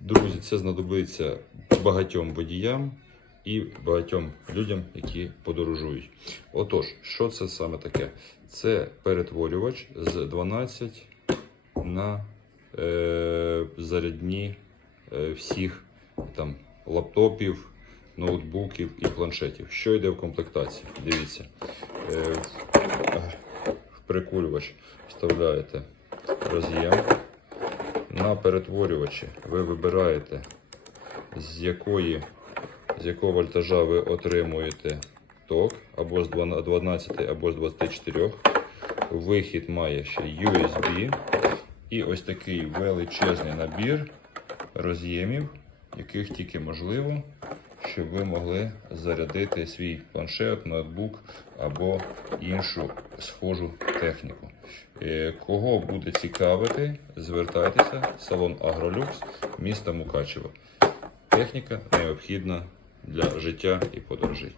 Друзі, це знадобиться багатьом водіям і багатьом людям, які подорожують. Отож, що це саме таке? Це перетворювач з 12 на е, зарядні е, всіх там лаптопів, ноутбуків і планшетів. Що йде в комплектації? Дивіться. Е, в прикурювач вставляєте роз'єм. На перетворювачі ви вибираєте, з, якої, з якого вольтажа ви отримуєте ток, або з 12, або з 24. Вихід має ще USB. І ось такий величезний набір роз'ємів, яких тільки можливо, щоб ви могли зарядити свій планшет, ноутбук або іншу схожу техніку. Е, Кого буде цікавити, звертайтеся салон Агролюкс міста Мукачево. Техніка необхідна для життя і подорожей.